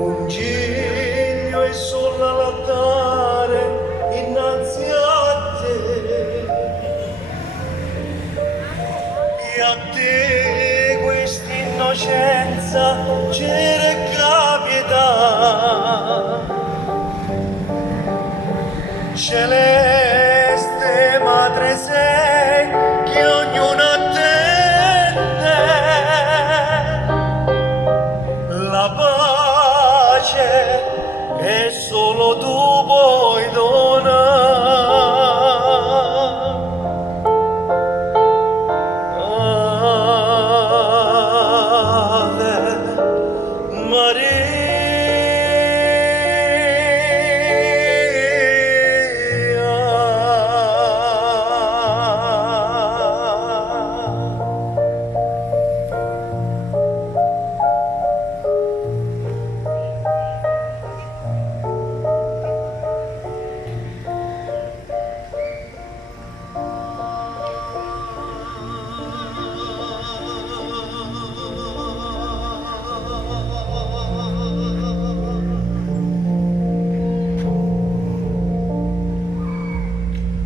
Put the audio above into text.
un giglio e solo all'altare innanzi a te, e a te questa innocenza ci regala pietà. Celeste madre sei che ognuno attende, la pace che solo tu